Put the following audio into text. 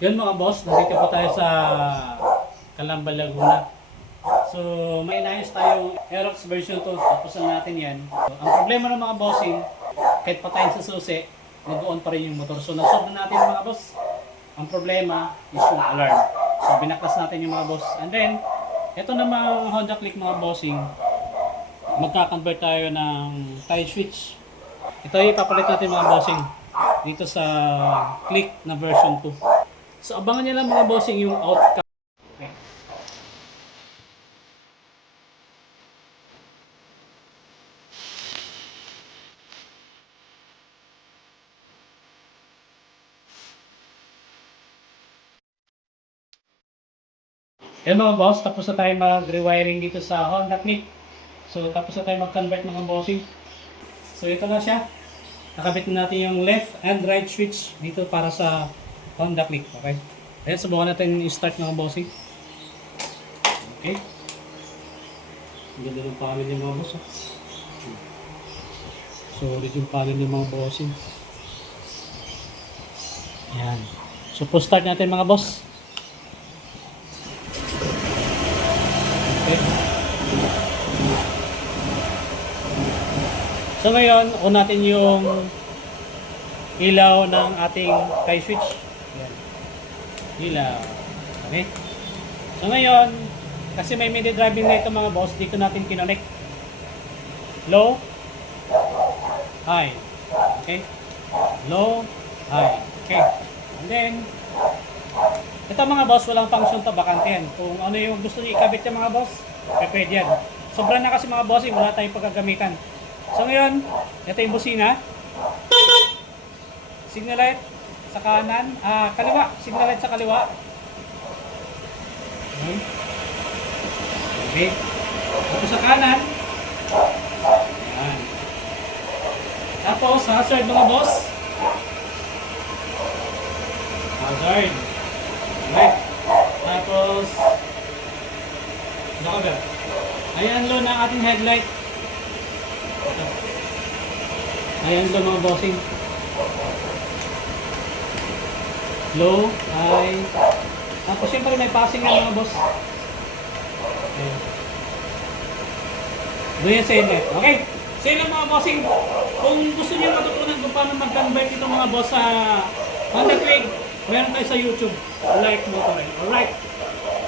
Yun mga boss, nandito po tayo sa Calamba, Laguna. So, may inayos tayong Aerox version 2, tapos na natin yan. So, ang problema ng mga bossing, kahit patayin sa susi, nag-on pa rin yung motor. So, nasolve na natin mga boss. Ang problema is yung alarm. So, binaklas natin yung mga boss. And then, ito na mga Honda Click mga bossing, magka-convert tayo ng tie switch. Ito yung ipapalit natin mga bossing dito sa Click na version 2. So, abangan nyo lang mga bossing yung outcome. Okay. Yan mga boss, tapos na tayo mag-rewiring dito sa Honda Click. So, tapos na tayo mag-convert mga bossing. So, ito na siya. Nakabit na natin yung left and right switch dito para sa Honda Click. Okay. Ayan, subukan natin i-start mga bossing. Okay. Ang ganda ng panel yung mga boss. Solid yung panel ng mga bossing. Ayan. So, start natin mga boss. Okay. So ngayon, on natin yung ilaw ng ating tie switch. Ayan. Ilaw. Okay. So ngayon, kasi may mini driving na ito mga boss, dito natin kinonect. Low, high. Okay. Low, high. Okay. And then, ito mga boss, walang function to, bakante yan. Kung ano yung gusto niyo ikabit yung mga boss, pwede yan. Sobra na kasi mga bossing, wala tayong pagkagamitan. So ngayon, ito yung busina. Signal light sa kanan, kaliwa. Signal light sa kaliwa. Okay. Okay. Tapos sa kanan. Ayan. Tapos, hazard mga boss. Hazard. Right. Tapos, nakaga. Ayan low na ating headlight. Ito. Ayan low mga bossing. Low, high. Tapos syempre may passing yan mga boss. Okay. Doon yan sa inlet. Okay. So yun lang mga bossing. Kung gusto niyo matutunan kung paano mag-convert itong mga boss sa Honda Click, meron tayo sa YouTube. Like Motoring. Alright.